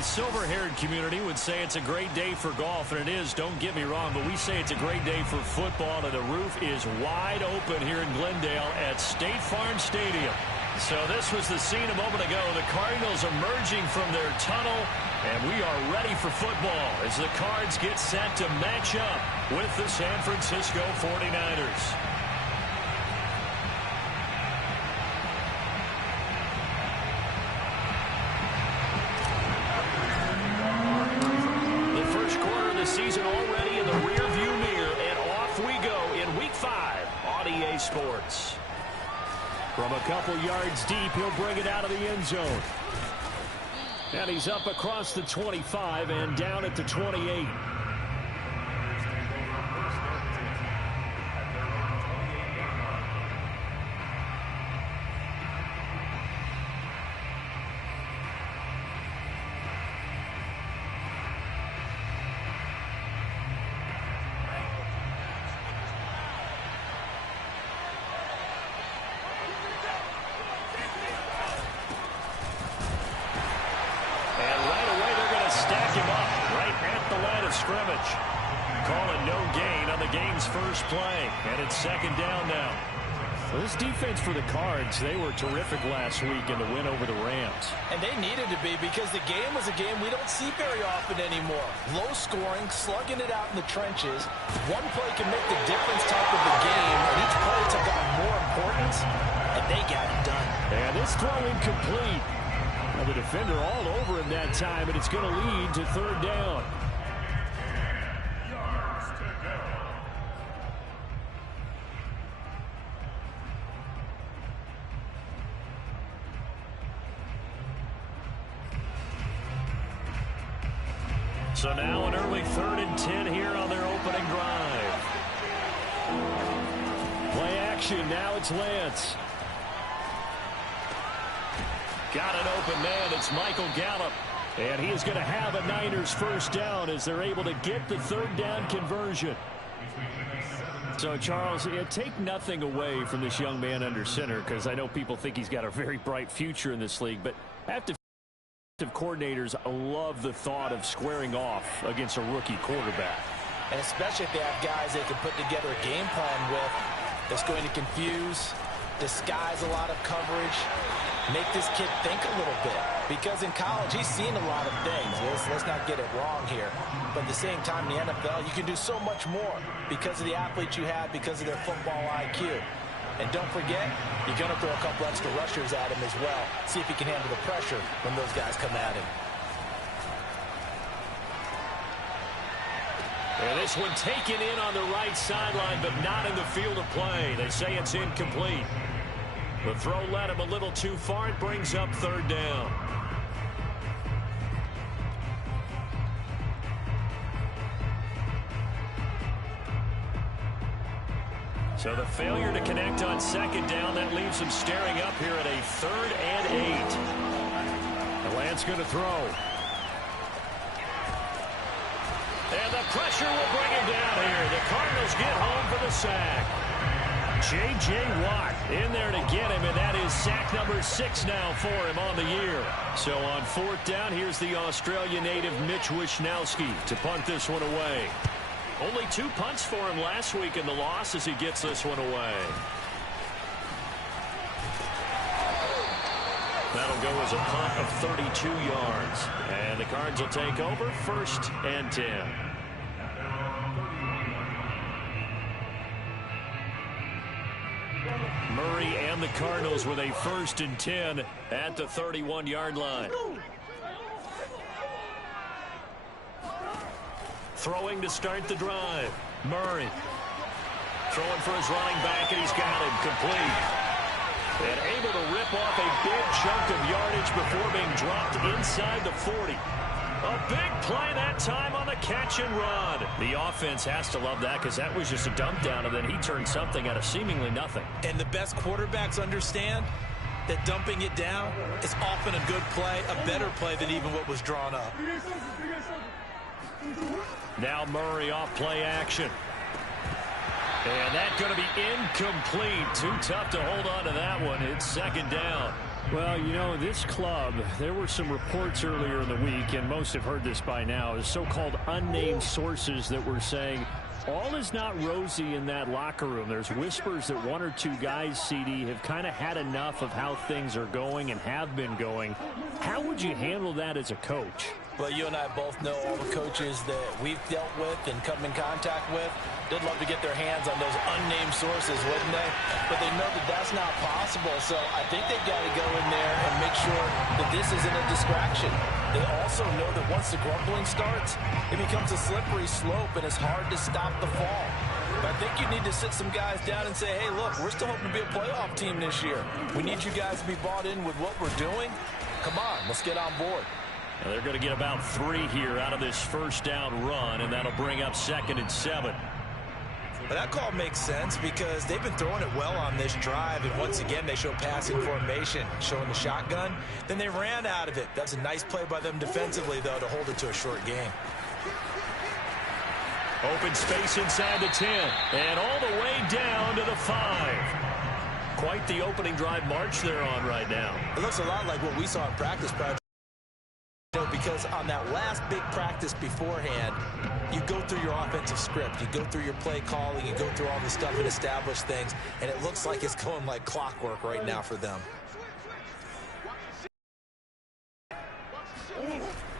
The silver-haired community would say it's a great day for golf, and it is, don't get me wrong, but we say it's a great day for football, and the roof is wide open here in Glendale at State Farm Stadium. So this was the scene a moment ago. The Cardinals emerging from their tunnel, and we are ready for football as the Cards get set to match up with the San Francisco 49ers. Season already in the rear-view mirror, and off we go in Week 5 on EA Sports. From a couple yards deep, he'll bring it out of the end zone. And he's up across the 25 and down at the 28. Scrimmage. Calling no gain on the game's first play. And it's second down now. Well, this defense for the Cards, they were terrific last week in the win over the Rams. And they needed to be, because the game was a game we don't see very often anymore. Low scoring, slugging it out in the trenches. One play can make the difference type of the game, and each play took on more importance, and they got it done. And this throw incomplete. Now the defender all over him that time, and it's going to lead to third down. So now an early 3rd and 10 here on their opening drive. Play action. Now it's Lance. Got an open man. It's Michael Gallup. And he is going to have a Niners first down as they're able to get the third down conversion. So, Charles, take nothing away from this young man under center, because I know people think he's got a very bright future in this league, but after coordinators love the thought of squaring off against a rookie quarterback. And especially if they have guys they can put together a game plan with that's going to confuse, disguise a lot of coverage, make this kid think a little bit. Because in college, he's seen a lot of things. Let's not get it wrong here. But at the same time, in the NFL, you can do so much more because of the athletes you have, because of their football IQ. And don't forget, you're going to throw a couple extra rushers at him as well. See if he can handle the pressure when those guys come at him. And this one taken in on the right sideline, but not in the field of play. They say it's incomplete. The throw led him a little too far. It brings up third down. So the failure to connect on second down, that leaves him staring up here at a 3rd and 8. And Lance going to throw. And the pressure will bring him down here. The Cardinals get home for the sack. J.J. Watt in there to get him, and that is sack number 6 now for him on the year. So on 4th down, here's the Australia native Mitch Wishnowsky to punt this one away. Only 2 punts for him last week in the loss as he gets this one away. That'll go as a punt of 32 yards. And the Cards will take over 1st and 10. Murray and the Cardinals with a 1st and 10 at the 31-yard line. Throwing to start the drive. Murray throwing for his running back, and he's got him complete. And able to rip off a big chunk of yardage before being dropped inside the 40. A big play that time on the catch and run. The offense has to love that, because that was just a dump down, and then he turned something out of seemingly nothing. And the best quarterbacks understand that dumping it down is often a good play, a better play than even what was drawn up. Now Murray off play action. And that's going to be incomplete. Too tough to hold on to that one. It's second down. Well, you know, this club, there were some reports earlier in the week, and most have heard this by now, is so-called unnamed sources that were saying all is not rosy in that locker room. There's whispers that one or two guys, CD, have kind of had enough of how things are going and have been going. How would you handle that as a coach? Well, you and I both know all the coaches that we've dealt with and come in contact with. They'd love to get their hands on those unnamed sources, wouldn't they? But they know that that's not possible, so I think they've got to go in there and make sure that this isn't a distraction. They also know that once the grumbling starts, it becomes a slippery slope, and it's hard to stop the fall. But I think you need to sit some guys down and say, hey, look, we're still hoping to be a playoff team this year. We need you guys to be bought in with what we're doing. Come on, let's get on board. Now they're going to get about 3 here out of this first down run, and that'll bring up 2nd and 7. But that call makes sense because they've been throwing it well on this drive, and once again they show passing formation, showing the shotgun. Then they ran out of it. That's a nice play by them defensively, though, to hold it to a short game. Open space inside the 10, and all the way down to the 5. Quite the opening drive march they're on right now. It looks a lot like what we saw in practice, because on that last big practice beforehand, you go through your offensive script, you go through your play calling, you go through all the stuff and establish things, and it looks like it's going like clockwork right now for them.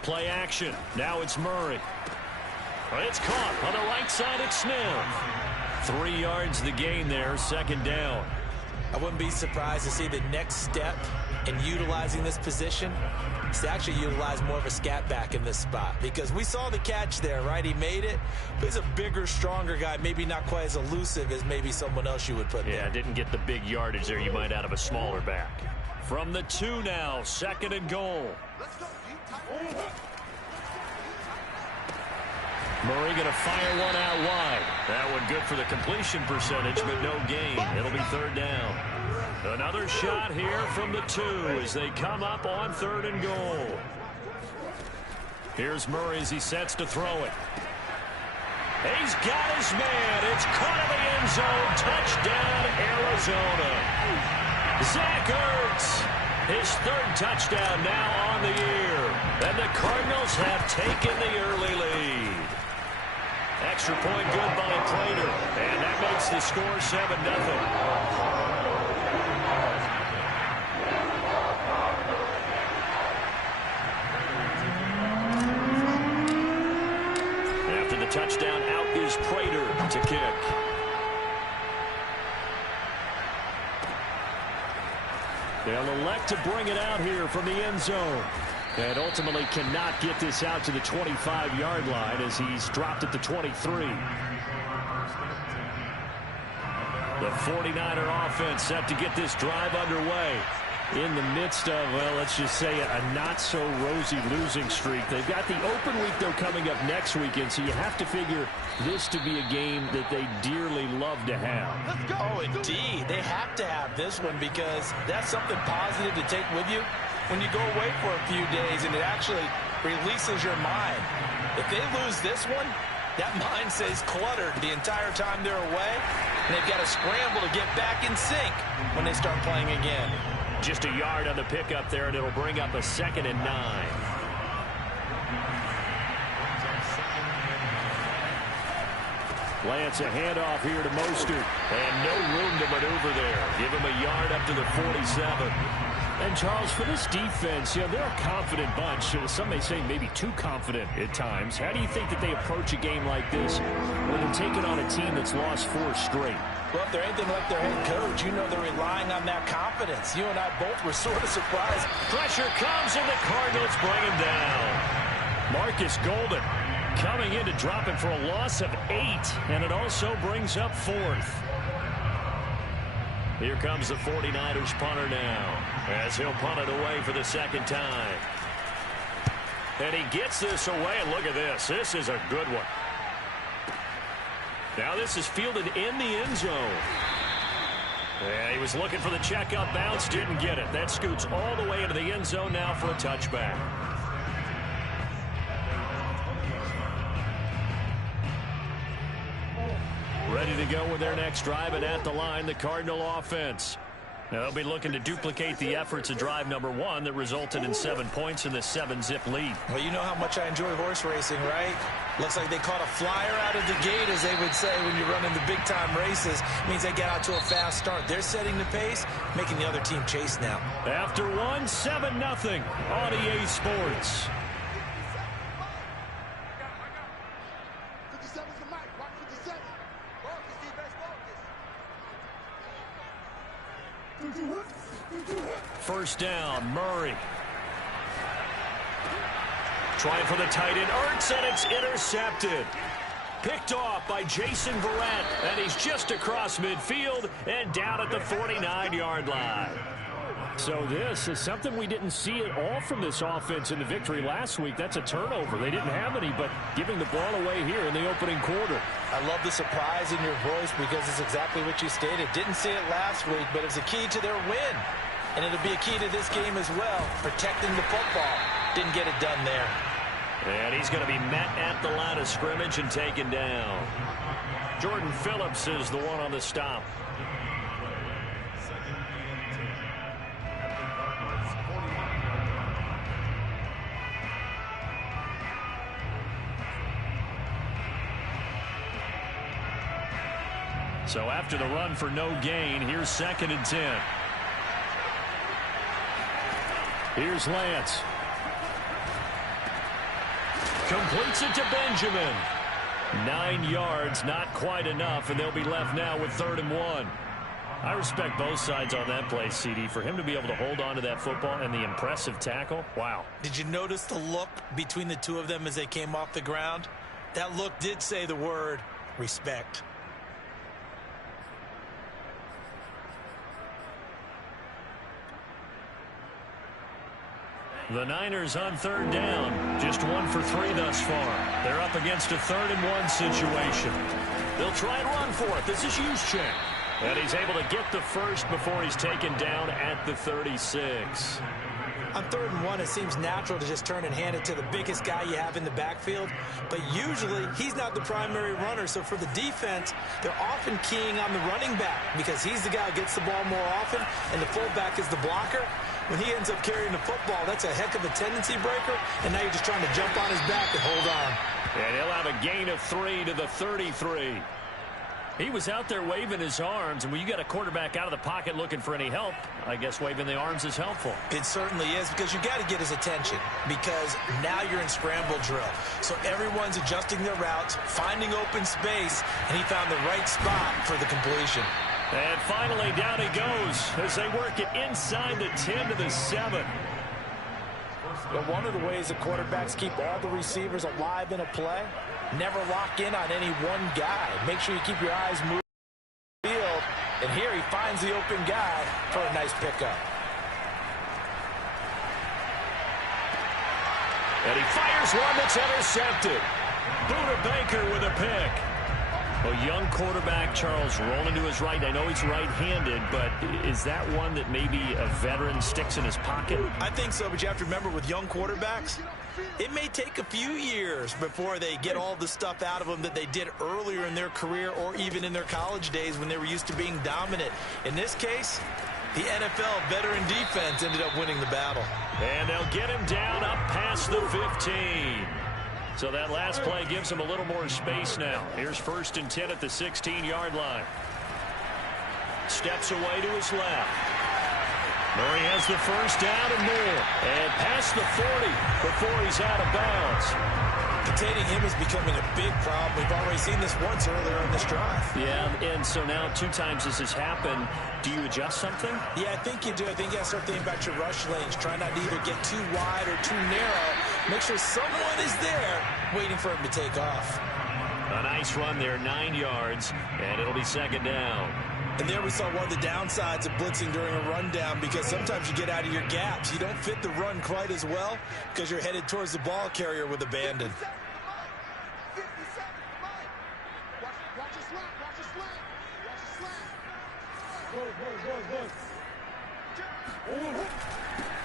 Play action. Now it's Murray. It's caught on the right side. It's Smith. 3 yards the gain there, 2nd down. I wouldn't be surprised to see the next step in utilizing this position is to actually utilize more of a scat back in this spot, because we saw the catch there, right? He made it, but he's a bigger, stronger guy, maybe not quite as elusive as maybe someone else you would put there. Yeah, didn't get the big yardage there you might out of a smaller back. From the 2 now, 2nd and goal. Murray going to fire one out wide. That one good for the completion percentage, but no gain. It'll be 3rd down. Another shot here from the 2 as they come up on 3rd and goal. Here's Murray as he sets to throw it. He's got his man. It's caught in the end zone. Touchdown, Arizona. Zach Ertz, his 3rd touchdown now on the year. And the Cardinals have taken the early lead. Extra point good by Prater. And that makes the score 7-0. Touchdown, out is Prater to kick. They'll elect to bring it out here from the end zone. And ultimately cannot get this out to the 25-yard line as he's dropped at the 23. The 49er offense set to get this drive underway. In the midst of, well, let's just say a not-so-rosy losing streak. They've got the open week, though, coming up next weekend, so you have to figure this to be a game that they dearly love to have. Oh, indeed. They have to have this one because that's something positive to take with you when you go away for a few days, and it actually releases your mind. If they lose this one, that mind stays cluttered the entire time they're away, and they've got to scramble to get back in sync when they start playing again. Just a yard on the pickup there, and it'll bring up a 2nd and 9. Lance, a handoff here to Mostert, and no room to maneuver there. Give him a yard up to the 47. And, Charles, for this defense, you know, they're a confident bunch. Some may say maybe too confident at times. How do you think that they approach a game like this when they're taking on a team that's lost 4 straight? Well, if they're anything like their head coach, you know they're relying on that confidence. You and I both were sort of surprised. Pressure comes, and the Cardinals bring him down. Marcus Golden coming in to drop it for a loss of 8, and it also brings up 4th. Here comes the 49ers punter now, as he'll punt it away for the 2nd time. And he gets this away, and look at this. This is a good one. Now this is fielded in the end zone. Yeah, he was looking for the checkup bounce, didn't get it. That scoots all the way into the end zone now for a touchback. Ready to go with their next drive, and at the line, the Cardinal offense. Now they'll be looking to duplicate the efforts of drive number 1 that resulted in 7 points in the 7-zip lead. Well, you know how much I enjoy horse racing, right? Looks like they caught a flyer out of the gate, as they would say when you're running the big-time races. It means they get out to a fast start. They're setting the pace, making the other team chase now. After 1, 7-0 on EA Sports. First down, Murray. Trying for the tight end, Ertz, and it's intercepted. Picked off by Jason Verrett, and he's just across midfield and down at the 49-yard line. So this is something we didn't see at all from this offense in the victory last week. That's a turnover. They didn't have any, but giving the ball away here in the opening quarter. I love the surprise in your voice because it's exactly what you stated. Didn't see it last week, but it's a key to their win. And it'll be a key to this game as well, protecting the football. Didn't get it done there. And he's going to be met at the line of scrimmage and taken down. Jordan Phillips is the one on the stop. So after the run for no gain, here's 2nd and 10. Here's Lance. Completes it to Benjamin. 9 yards, not quite enough, and they'll be left now with 3rd and 1. I respect both sides on that play, CD. For him to be able to hold on to that football and the impressive tackle, wow. Did you notice the look between the two of them as they came off the ground? That look did say the word respect. The Niners on 3rd down. Just 1 for 3 thus far. They're up against a 3rd and 1 situation. They'll try and run for it. This is Juszczyk. And he's able to get the first before he's taken down at the 36. On 3rd and 1, it seems natural to just turn and hand it to the biggest guy you have in the backfield. But usually, he's not the primary runner. So for the defense, they're often keying on the running back because he's the guy who gets the ball more often, and the fullback is the blocker. When he ends up carrying the football, that's a heck of a tendency breaker, and now you're just trying to jump on his back and hold on. And he'll have a gain of 3 to the 33. He was out there waving his arms, and when you got a quarterback out of the pocket looking for any help, I guess waving the arms is helpful. It certainly is, because you got to get his attention, because now you're in scramble drill. So everyone's adjusting their routes, finding open space, and he found the right spot for the completion. And finally, down he goes as they work it inside the 10 to the 7. But one of the ways the quarterbacks keep all the receivers alive in a play, never lock in on any one guy. Make sure you keep your eyes moving the field. And here he finds the open guy for a nice pickup. And he fires one that's intercepted. Buda Baker with a pick. A young quarterback, Charles, rolling to his right. I know he's right-handed, but is that one that maybe a veteran sticks in his pocket? I think so, but you have to remember with young quarterbacks, it may take a few years before they get all the stuff out of them that they did earlier in their career or even in their college days when they were used to being dominant. In this case, the NFL veteran defense ended up winning the battle. And they'll get him down up past the 15. So that last play gives him a little more space now. Here's 1st and 10 at the 16-yard line. Steps away to his left. Murray has the first down and more. And past the 40 before he's out of bounds. Containing him is becoming a big problem. We've already seen this once earlier in this drive. Yeah, and so now 2 times this has happened. Do you adjust something? Yeah, I think you do. I think you got to start thinking about your rush lanes. Try not to either get too wide or too narrow. Make sure someone is there waiting for him to take off. A nice run there, 9 yards, and it'll be 2nd down. And there we saw one of the downsides of blitzing during a rundown, because sometimes you get out of your gaps. You don't fit the run quite as well because you're headed towards the ball carrier with abandon.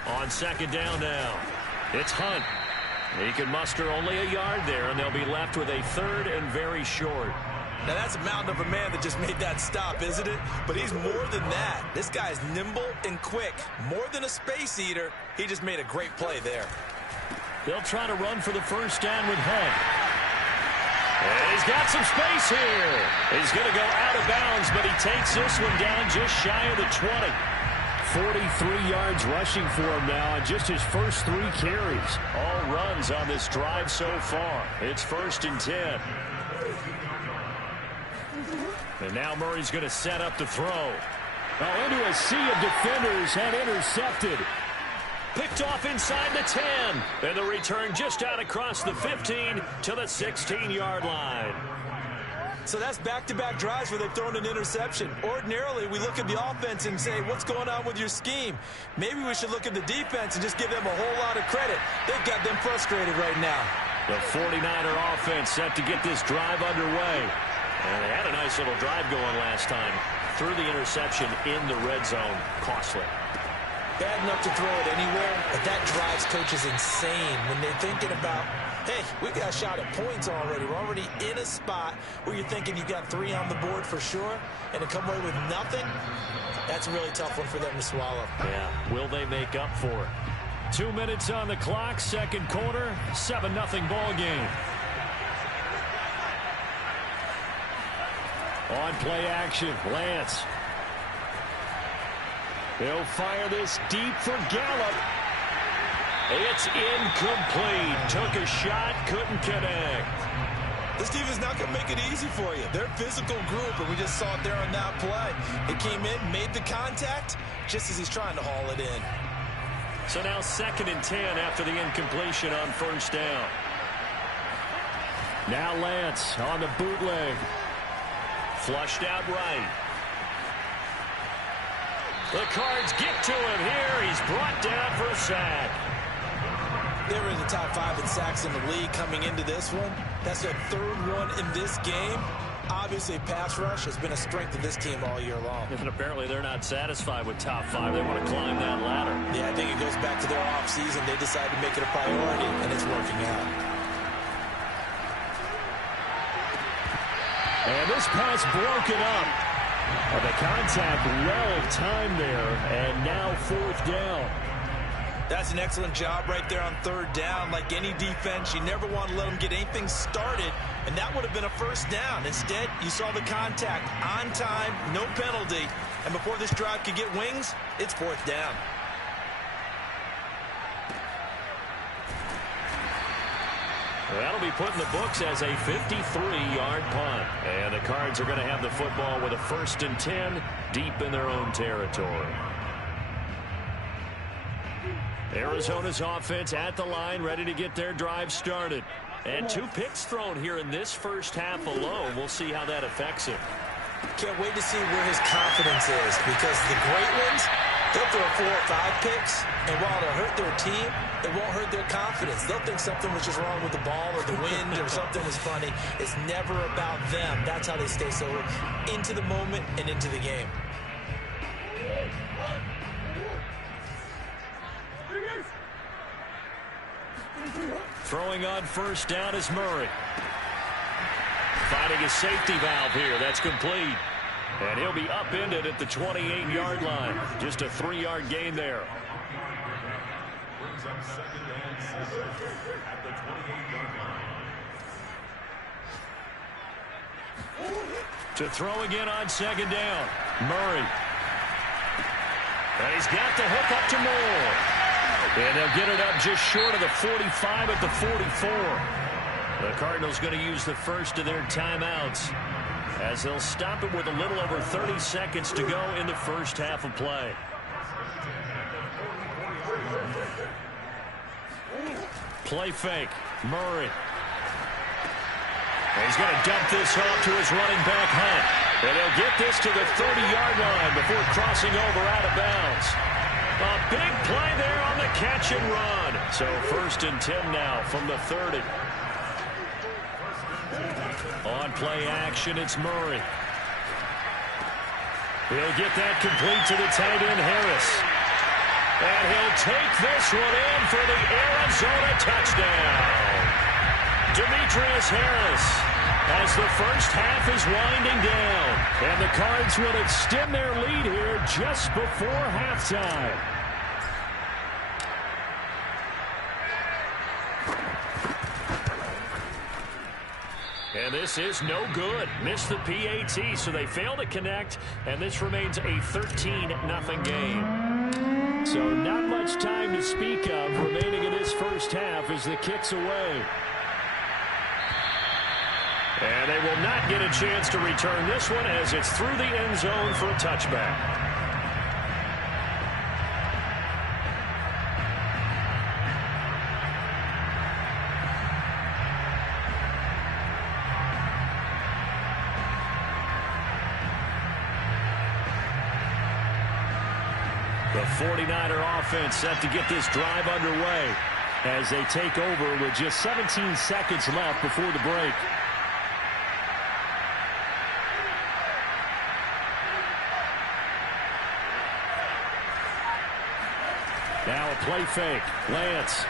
On 2nd down now, it's Hunt. He can muster only a yard there, and they'll be left with a 3rd and very short. Now, that's a mountain of a man that just made that stop, isn't it? But he's more than that. This guy's nimble and quick. More than a space eater, he just made a great play there. They'll try to run for the first down with Hunt. And he's got some space here. He's going to go out of bounds, but he takes this one down just shy of the 20. 43 yards rushing for him now on just his first 3 carries. All runs on this drive so far. It's 1st and 10. And now Murray's going to set up the throw. Oh, into a sea of defenders and intercepted. Picked off inside the 10. And the return just out across the 15 to the 16-yard line. So that's back-to-back drives where they've thrown an interception. Ordinarily, we look at the offense and say, what's going on with your scheme? Maybe we should look at the defense and just give them a whole lot of credit. They've got them frustrated right now. The 49er offense set to get this drive underway. And they had a nice little drive going last time. Threw the interception in the red zone. Costly. Bad enough to throw it anywhere, but that drives coaches insane when they're thinking about, hey, we got a shot at points already. We're already in a spot where you're thinking you got 3 on the board for sure, and to come away with nothing, that's a really tough one for them to swallow. Yeah, will they make up for it? 2 minutes on the clock, second quarter, 7-0 ball game. On play action, Lance. He'll fire this deep for Gallup. It's incomplete. Took a shot, couldn't connect. This team is not going to make it easy for you. They're a physical group, and we just saw it there on that play. It came in, made the contact, just as he's trying to haul it in. So now 2nd and 10 after the incompletion on first down. Now Lance on the bootleg. Flushed out right. The Cards get to him here. He's brought down for a sack. They were in the top 5 in sacks in the league coming into this one. That's their 3rd one in this game. Obviously, pass rush has been a strength of this team all year long. And apparently they're not satisfied with top 5. They want to climb that ladder. Yeah, I think it goes back to their offseason. They decided to make it a priority, and it's working out. And this pass broken up. Well, the contact well timed there, and now 4th down. That's an excellent job right there on 3rd down. Like any defense, you never want to let them get anything started, and that would have been a first down. Instead, you saw the contact on time, no penalty, and before this drive could get wings, it's 4th down. That'll be put in the books as a 53-yard punt. And the Cards are going to have the football with a 1st and 10 deep in their own territory. Arizona's offense at the line, ready to get their drive started. And 2 picks thrown here in this first half alone. We'll see how that affects him. Can't wait to see where his confidence is, because the great ones, they'll throw 4 or 5 picks, and while it'll hurt their team, it won't hurt their confidence. They'll think something was just wrong with the ball or the wind or something was funny. It's never about them. That's how they stay so into the moment and into the game. Throwing on first down is Murray. Finding a safety valve here. That's complete. And he'll be upended at the 28-yard line. Just a 3-yard gain there. To throw again on 2nd down. Murray. And he's got the hook up to Moore. And they'll get it up just short of the 45 at the 44. The Cardinals going to use the first of their timeouts, as they'll stop it with a little over 30 seconds to go in the first half of play. Play fake. Murray. And he's going to dump this off to his running back, Hunt. And he'll get this to the 30-yard line before crossing over out of bounds. A big play there on the catch and run. So 1st and 10 now from the 30. On play action, it's Murray. He'll get that complete to the tight end, Harris. And he'll take this one in for the Arizona touchdown. Demetrius Harris as the first half is winding down. And the Cards will extend their lead here just before halftime. And this is no good. Missed the PAT, so they fail to connect, and this remains a 13-0 game. So not much time to speak of remaining in this first half as the kick's away. And they will not get a chance to return this one as it's through the end zone for a touchback. The 49er offense set to get this drive underway as they take over with just 17 seconds left before the break. Now a play fake. Lance.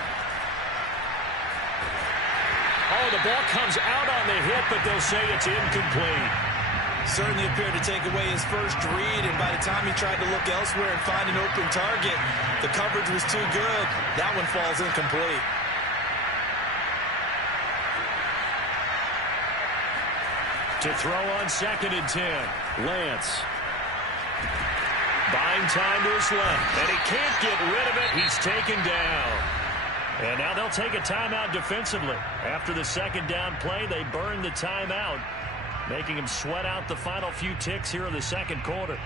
Oh, the ball comes out on the hit, but they'll say it's incomplete. Certainly appeared to take away his first read, and by the time he tried to look elsewhere and find an open target, the coverage was too good. That one falls incomplete. To throw on 2nd and 10. Lance. Buying time to his left, and he can't get rid of it. He's taken down. And now they'll take a timeout defensively. After the second down play, they burn the timeout, making him sweat out the final few ticks here in the second quarter.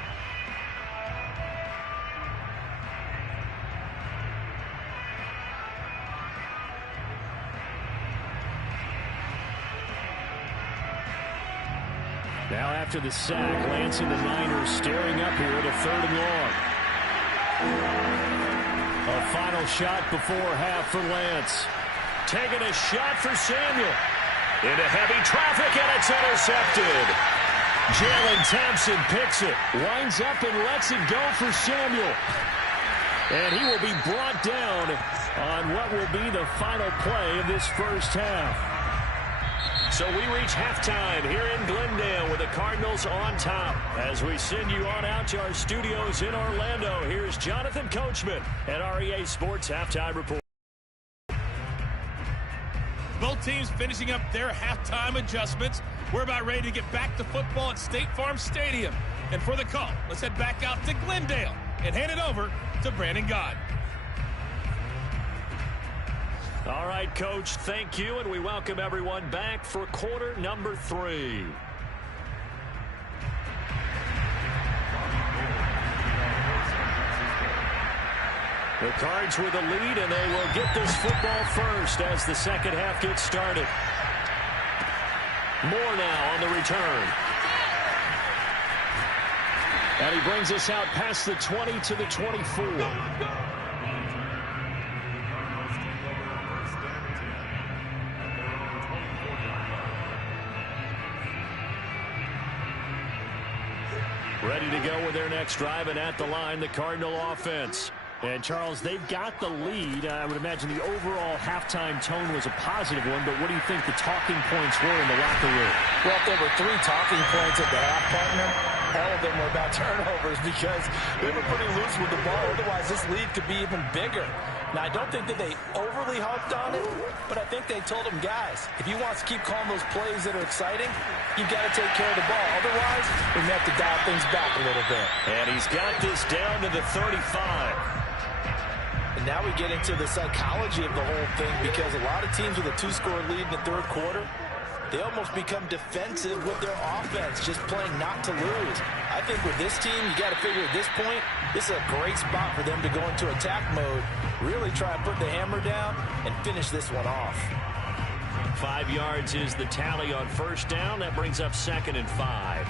Now after the sack, Lance and the Niners staring up here at a 3rd and long. A final shot before half for Lance. Taking a shot for Samuel. Into heavy traffic, and it's intercepted. Jalen Thompson picks it, winds up and lets it go for Samuel. And he will be brought down on what will be the final play of this first half. So we reach halftime here in Glendale with the Cardinals on top. As we send you on out to our studios in Orlando, here's Jonathan Coachman at REA Sports Halftime Report. Both teams finishing up their halftime adjustments. We're about ready to get back to football at State Farm Stadium. And for the call, let's head back out to Glendale and hand it over to Brandon Gott. All right, Coach, thank you, and we welcome everyone back for quarter number 3. The Cards with a lead, and they will get this football first as the second half gets started. Moore now on the return. And he brings us out past the 20 to the 24. Ready to go with their next drive, and at the line, the Cardinal offense. And, Charles, they've got the lead. I would imagine the overall halftime tone was a positive one, but what do you think the talking points were in the locker room? Well, if there were 3 talking points at the half, partner, all of them were about turnovers because they were pretty loose with the ball. Otherwise, this lead could be even bigger. Now, I don't think that they overly harped on it, but I think they told them, guys, if you want to keep calling those plays that are exciting, you've got to take care of the ball. Otherwise, we may have to dial things back a little bit. And he's got this down to the 35. And now we get into the psychology of the whole thing because a lot of teams with a 2-score lead in the third quarter, they almost become defensive with their offense, just playing not to lose. I think with this team, you got to figure at this point, this is a great spot for them to go into attack mode, really try and put the hammer down and finish this one off. 5 yards is the tally on first down. That brings up 2nd and 5.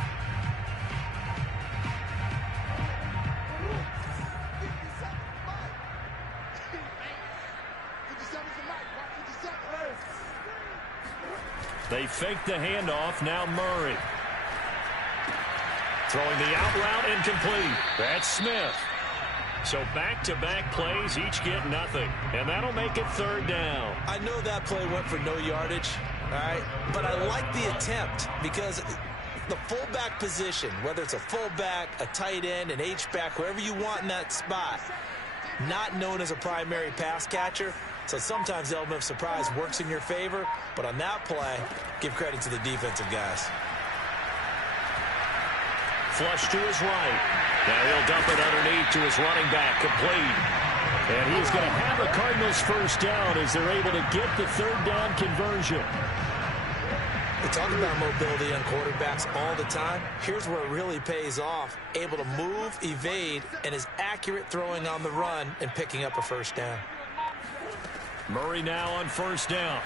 They fake the handoff. Now Murray. Throwing the out route incomplete. That's Smith. So back-to-back plays, each get nothing. And that'll make it 3rd down. I know that play went for no yardage, All right, but I like the attempt because the fullback position, whether it's a fullback, a tight end, an H-back, whoever you want in that spot, not known as a primary pass catcher. So sometimes the element of surprise works in your favor. But on that play, give credit to the defensive guys. Flush to his right. Now he'll dump it underneath to his running back, complete. And he's going to have a Cardinals first down as they're able to get the third down conversion. We talk about mobility on quarterbacks all the time. Here's where it really pays off. Able to move, evade, and is accurate throwing on the run and picking up a first down. Murray now on first down.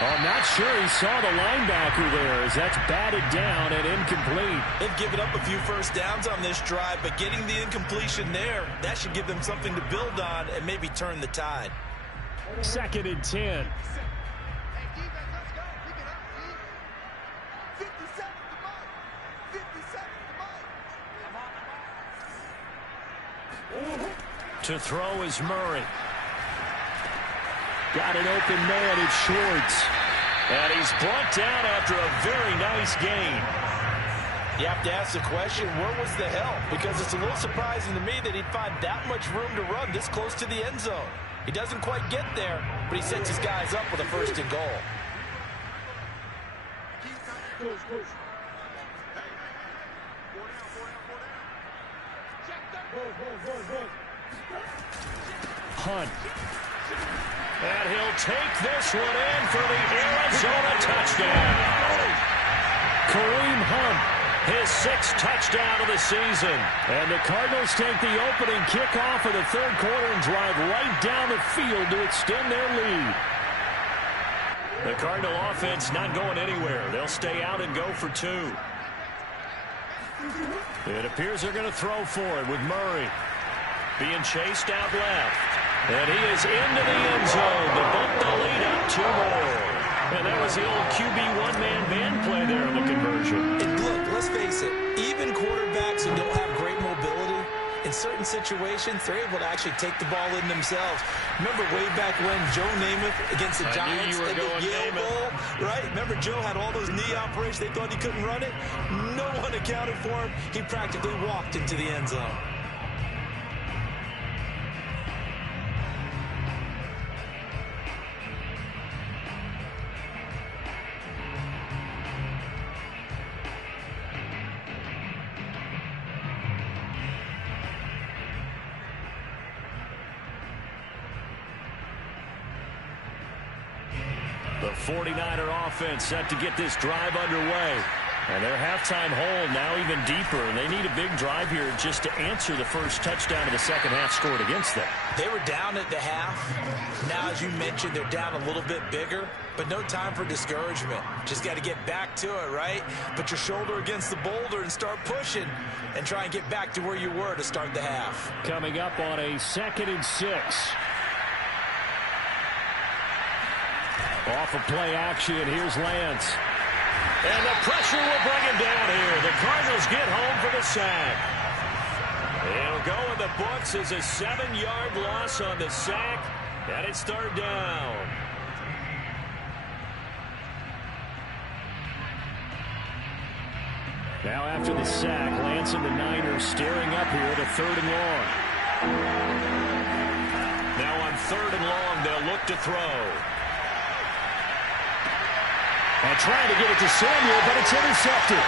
Oh, I'm not sure he saw the linebacker there as that's batted down and incomplete. They've given up a few first downs on this drive, but getting the incompletion there, that should give them something to build on and maybe turn the tide. 2nd and 10. To throw is Murray. Got an open man, it's Schwartz. And he's brought down after a very nice gain. You have to ask the question, where was the help? Because it's a little surprising to me that he'd find that much room to run this close to the end zone. He doesn't quite get there, but he sets his guys up with a 1st and goal. Hunt. And he'll take this one in for the Arizona touchdown. Kareem Hunt, his 6th touchdown of the season. And the Cardinals take the opening kickoff of the 3rd quarter and drive right down the field to extend their lead. The Cardinal offense not going anywhere. They'll stay out and go for 2. It appears they're going to throw for it with Murray being chased out left. And he is into the end zone to bump the lead up 2 more. And that was the old QB one-man band play there in the conversion. And look, let's face it, even quarterbacks who don't have great mobility, in certain situations, they're able to actually take the ball in themselves. Remember way back when Joe Namath against the Giants in the Yale Bowl, right? Remember Joe had all those knee operations. They thought he couldn't run it. No one accounted for him. He practically walked into the end zone. The 49er offense set to get this drive underway. And their halftime hole now even deeper. And they need a big drive here just to answer the first touchdown of the second half scored against them. They were down at the half. Now, as you mentioned, they're down a little bit bigger. But no time for discouragement. Just got to get back to it, right? Put your shoulder against the boulder and start pushing. And try and get back to where you were to start the half. Coming up on a 2nd and 6. Off of play action, here's Lance. And the pressure will bring him down here. The Cardinals get home for the sack. It'll go in the books as a 7-yard loss on the sack. And it's 3rd down. Now after the sack, Lance and the Niners staring up here to 3rd and long. Now on 3rd and long, they'll look to throw. And trying to get it to Samuel, but it's intercepted.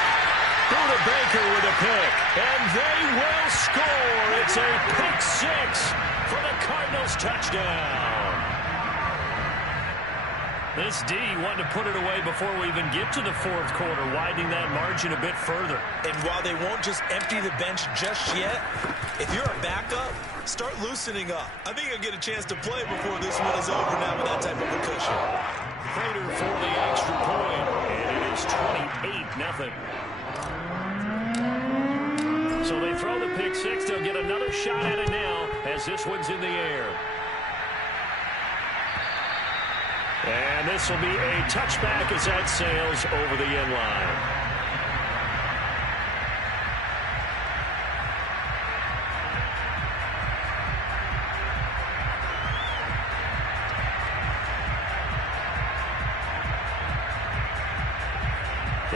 Through to Baker with a pick. And they will score. It's a pick 6 for the Cardinals touchdown. This D wanted to put it away before we even get to the 4th quarter, widening that margin a bit further. And while they won't just empty the bench just yet, if you're a backup, start loosening up. I think you'll get a chance to play before this one is over now with that type of a cushion. Prater for the extra point, and it is 28-0. So they throw the pick 6. They'll get another shot at it now as this one's in the air. And this will be a touchback as that sails over the end line.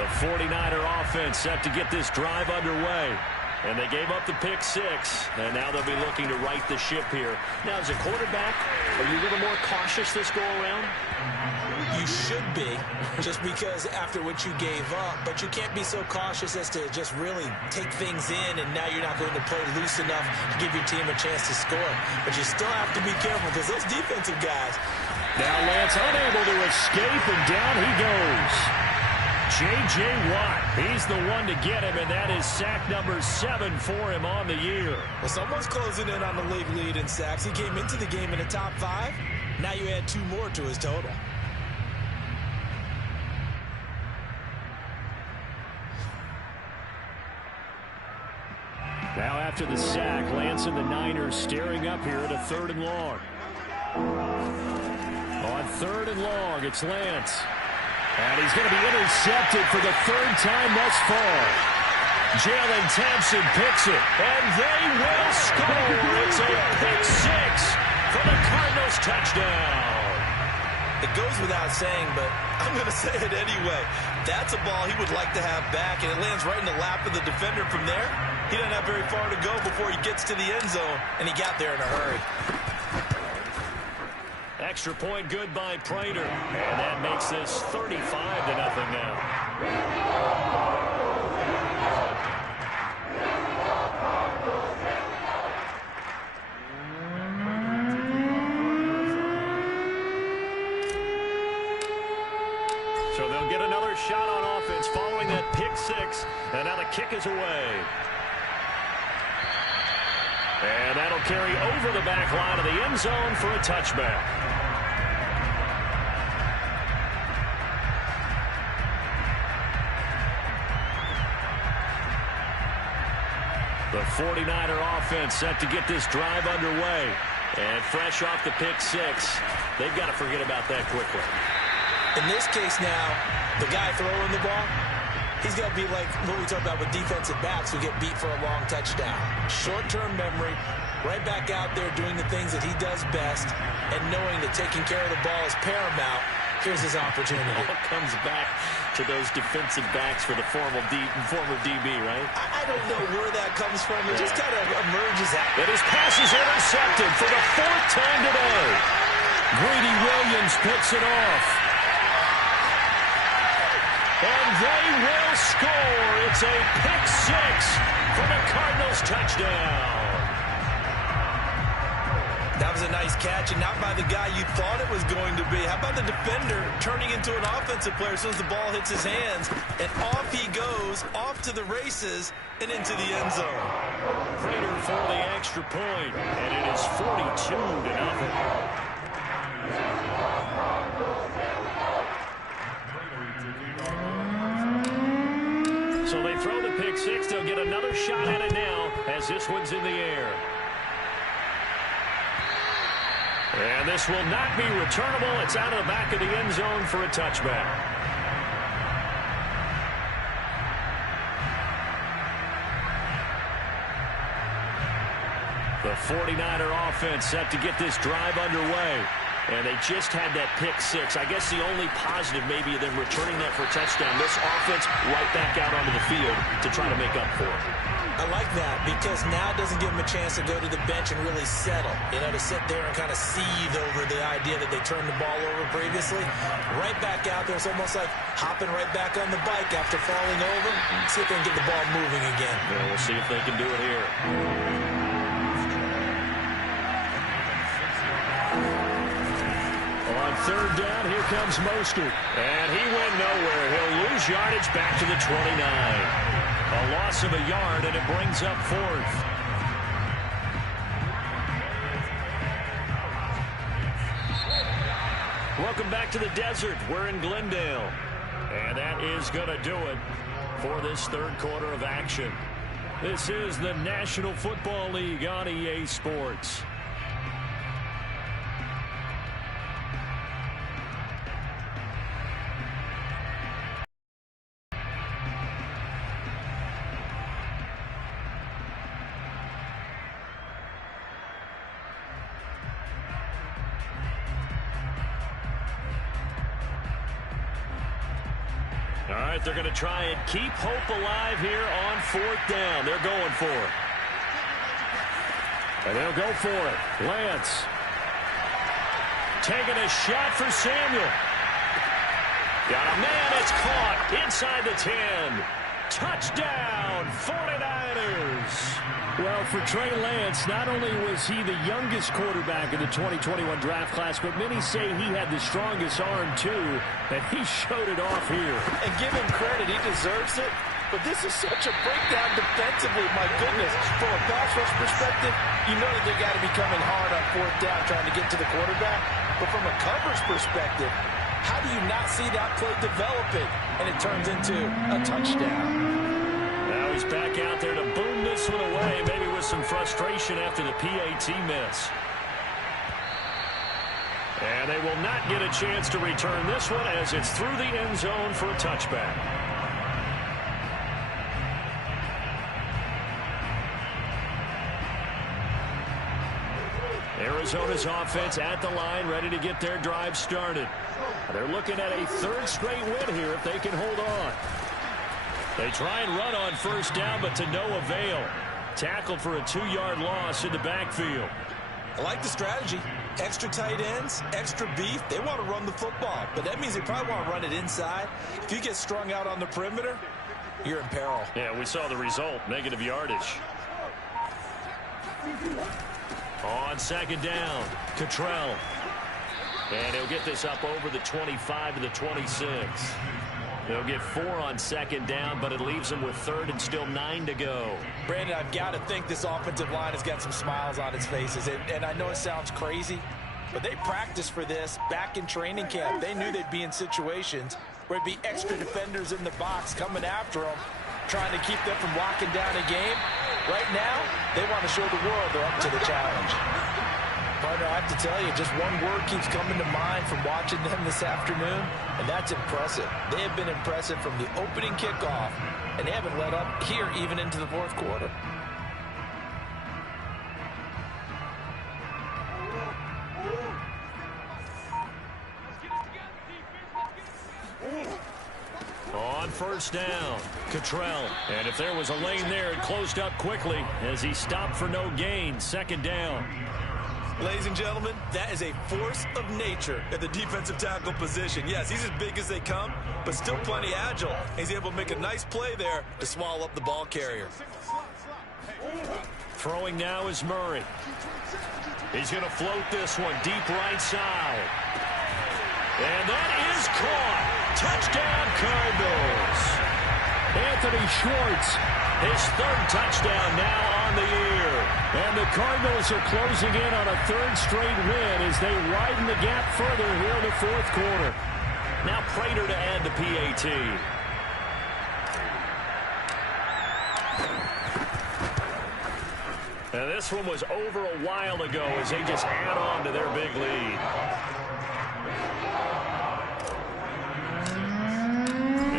The 49er offense set to get this drive underway. And they gave up the pick six, and now they'll be looking to right the ship here. Now, as a quarterback, are you a little more cautious this go-around? You should be, just because after what you gave up, but you can't be so cautious as to just really take things in, and now you're not going to play loose enough to give your team a chance to score. But you still have to be careful because those defensive guys. Now Lance unable to escape, and down he goes. J.J. Watt, he's the one to get him, and that is sack number 7 for him on the year. Well, someone's closing in on the league lead in sacks. He came into the game in the top 5. Now you add 2 more to his total. Now after the sack, Lance and the Niners staring up here at a 3rd and long. On 3rd and long, it's Lance. And he's going to be intercepted for the 3rd time thus far. Jalen Thompson picks it, and they will score. It's a pick 6 for the Cardinals touchdown. It goes without saying, but I'm going to say it anyway. That's a ball he would like to have back, and it lands right in the lap of the defender from there. He doesn't have very far to go before he gets to the end zone, and he got there in a hurry. Extra point good by Prater, and that makes this 35-0 now. So they'll get another shot on offense following that pick 6, and now the kick is away. And that'll carry over the back line of the end zone for a touchback. The 49er offense set to get this drive underway. And fresh off the pick 6, they've got to forget about that quickly. In this case now, the guy throwing the ball, he's got to be like what we talk about with defensive backs who get beat for a long touchdown. Short-term memory, right back out there doing the things that he does best, and knowing that taking care of the ball is paramount. Here's his opportunity. It all comes back to those defensive backs for the former DB, right? I don't know where that comes from. It just kind of emerges out. And his pass is intercepted for the 4th time today. Greedy Williams picks it off. And they will score. It's a pick 6 for the Cardinals touchdown. That was a nice catch, and not by the guy you thought it was going to be. How about the defender turning into an offensive player as soon as the ball hits his hands, and off he goes, off to the races, and into the end zone. Prater for the extra point, and it is 42-0. So they throw the pick 6. They'll get another shot at it now as this one's in the air. And this will not be returnable. It's out of the back of the end zone for a touchback. The 49er offense set to get this drive underway. And they just had that pick 6. I guess the only positive maybe of them returning that for a touchdown. This offense right back out onto the field to try to make up for it. I like that because now it doesn't give them a chance to go to the bench and really settle. You know, to sit there and kind of seethe over the idea that they turned the ball over previously. Right back out there. It's almost like hopping right back on the bike after falling over. See if they can get the ball moving again. Yeah, we'll see if they can do it here. On 3rd down, here comes Mostert. And he went nowhere. He'll lose yardage back to the 29. A loss of a yard, and it brings up 4th. Welcome back to the desert. We're in Glendale. And that is going to do it for this 3rd quarter of action. This is the National Football League on EA Sports. All right, they're going to try and keep hope alive here on 4th down. They're going for it. And they'll go for it. Lance. Taking a shot for Samuel. Got a man. It's caught inside the 10. Touchdown, 49ers. Well, for Trey Lance, not only was he the youngest quarterback in the 2021 draft class, but many say he had the strongest arm, too, and he showed it off here. And give him credit, he deserves it. But this is such a breakdown defensively, my goodness. From a pass rush perspective, you know that they got to be coming hard on 4th down trying to get to the quarterback. But from a coverage perspective, how do you not see that play developing? And it turns into a touchdown. Now he's back out there to boom this one away, maybe with some frustration after the PAT miss. And they will not get a chance to return this one as it's through the end zone for a touchback. Arizona's offense at the line, ready to get their drive started. They're looking at a 3rd straight win here if they can hold on. They try and run on 1st down, but to no avail. Tackled for a 2-yard loss in the backfield. I like the strategy. Extra tight ends, extra beef. They want to run the football, but that means they probably want to run it inside. If you get strung out on the perimeter, you're in peril. Yeah, we saw the result, negative yardage. On 2nd down, Cottrell. And he'll get this up over the 25 to the 26. They'll get 4 on 2nd down, but it leaves them with 3rd and still 9 to go. Brandon, I've got to think this offensive line has got some smiles on its faces. And I know it sounds crazy, but they practiced for this back in training camp. They knew they'd be in situations where it'd be extra defenders in the box coming after them, trying to keep them from locking down a game. Right now, they want to show the world they're up to the challenge. Partner, I have to tell you, just one word keeps coming to mind from watching them this afternoon, and that's impressive. They have been impressive from the opening kickoff, and they haven't let up here even into the 4th quarter. On 1st down, Cottrell. And if there was a lane there, it closed up quickly as he stopped for no gain. 2nd down. Ladies and gentlemen, that is a force of nature at the defensive tackle position. Yes, he's as big as they come, but still plenty agile. He's able to make a nice play there to swallow up the ball carrier. Throwing now is Murray. He's going to float this one deep right side. And that is caught. Touchdown, Cardinals. Anthony Schwartz, his 3rd touchdown now on the year. And the Cardinals are closing in on a 3rd straight win as they widen the gap further here in the 4th quarter. Now Prater to add the PAT. And this one was over a while ago as they just add on to their big lead.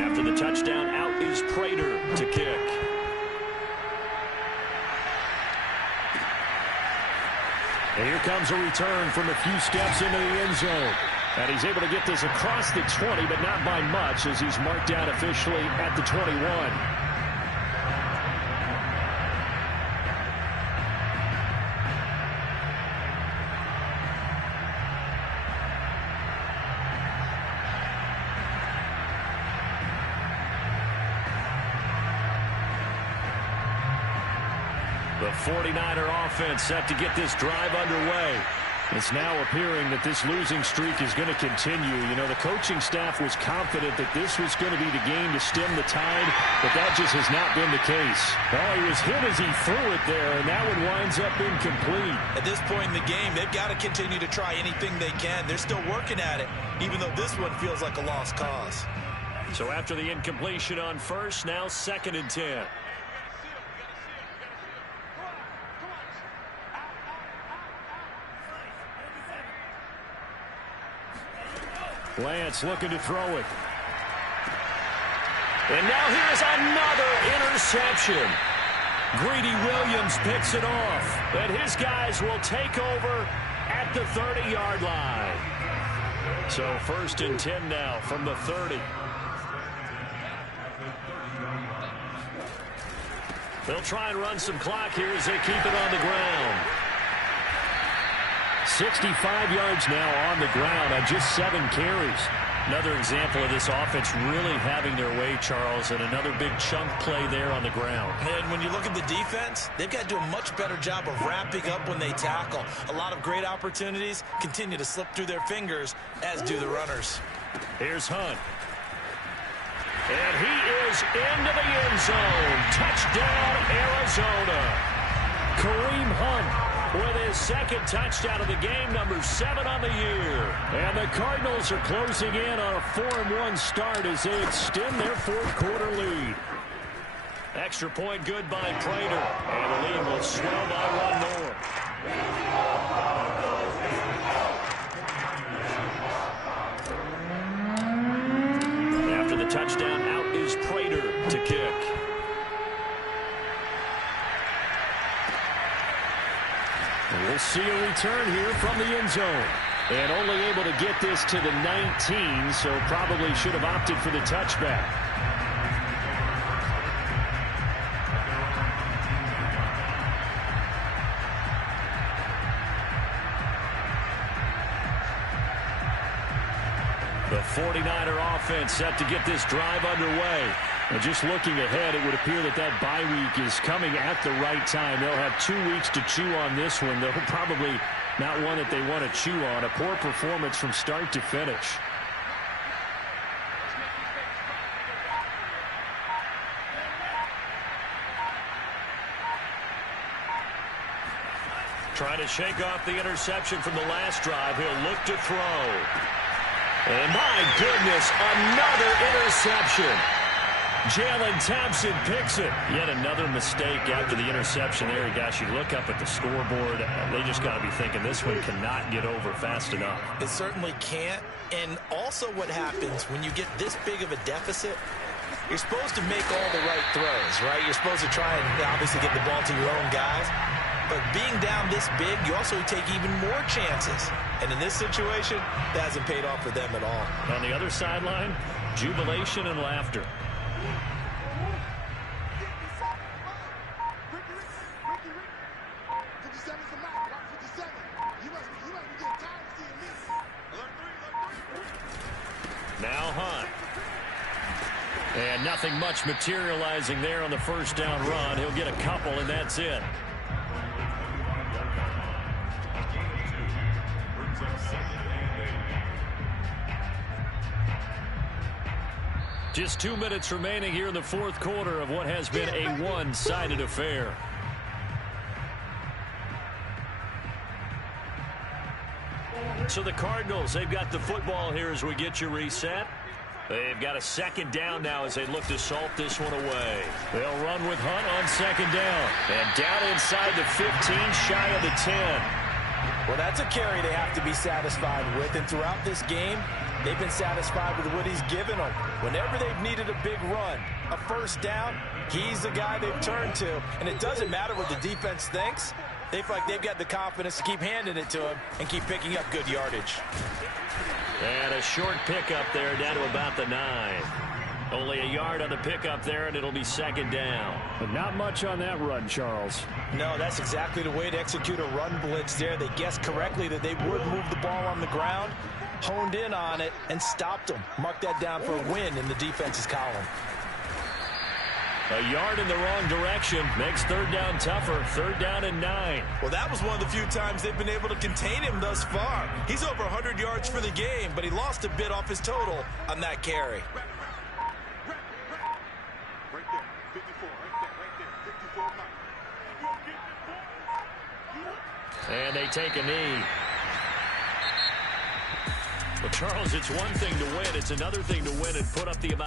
After the touchdown, out is Prater to kick. And here comes a return from a few steps into the end zone. And he's able to get this across the 20, but not by much as he's marked down officially at the 21. The 49er offense set to get this drive underway. It's now appearing that this losing streak is going to continue. You know, the coaching staff was confident that this was going to be the game to stem the tide, but that just has not been the case. Oh, he was hit as he threw it there, and that one winds up incomplete. At this point in the game, they've got to continue to try anything they can. They're still working at it, even though this one feels like a lost cause. So after the incompletion on 1st, now 2nd and 10. Lance looking to throw it. And now here's another interception. Greedy Williams picks it off. And his guys will take over at the 30-yard line. So 1st and 10 now from the 30. They'll try and run some clock here as they keep it on the ground. 65 yards now on the ground on just 7 carries. Another example of this offense really having their way, Charles, and another big chunk play there on the ground. And when you look at the defense, they've got to do a much better job of wrapping up when they tackle. A lot of great opportunities continue to slip through their fingers, as do the runners. Here's Hunt. And he is into the end zone. Touchdown, Arizona. Kareem Hunt with his second touchdown of the game, number 7 on the year. And the Cardinals are closing in on a 4-1 start as they extend their fourth-quarter lead. Extra point good by Prater. And the lead will swell by 1 more. After the touchdown, out is Prater to kick. We'll see a return here from the end zone. And only able to get this to the 19, so probably should have opted for the touchback. The 49er offense set to get this drive underway. And just looking ahead, it would appear that that bye week is coming at the right time. They'll have 2 weeks to chew on this one. They'll probably not one that they want to chew on. A poor performance from start to finish. Trying to shake off the interception from the last drive. He'll look to throw. And my goodness, another interception. Jalen Thompson picks it. Yet another mistake after the interception there. Gosh, you look up at the scoreboard. They just got to be thinking this one cannot get over fast enough. It certainly can't. And also what happens when you get this big of a deficit, you're supposed to make all the right throws, right? You're supposed to try and obviously get the ball to your own guys. But being down this big, you also take even more chances. And in this situation, that hasn't paid off for them at all. On the other sideline, jubilation and laughter. Now Hunt. And nothing much materializing there on the first down run. He'll get a couple, and that's it. Just 2 minutes remaining here in the fourth quarter of what has been a one-sided affair. So the Cardinals, they've got the football here as we get you reset. They've got a second down now as they look to salt this one away. They'll run with Hunt on second down. And down inside the 15, shy of the 10. Well, that's a carry they have to be satisfied with. And throughout this game, they've been satisfied with what he's given them. Whenever they've needed a big run, a first down, he's the guy they've turned to. And it doesn't matter what the defense thinks. They feel like they've got the confidence to keep handing it to him and keep picking up good yardage. And a short pickup there down to about the 9. Only a yard on the pickup there, and it'll be second down. But not much on that run, Charles. No, that's exactly the way to execute a run blitz there. They guessed correctly that they would move the ball on the ground, honed in on it, and stopped them. Mark that down for a win in the defense's column. A yard in the wrong direction makes third down tougher. Third down and 9. Well, that was one of the few times they've been able to contain him thus far. He's over 100 yards for the game, but he lost a bit off his total on that carry. Right there, 54, right there, 54. And they take a knee. Well, Charles, it's one thing to win. It's another thing to win and put up the amount.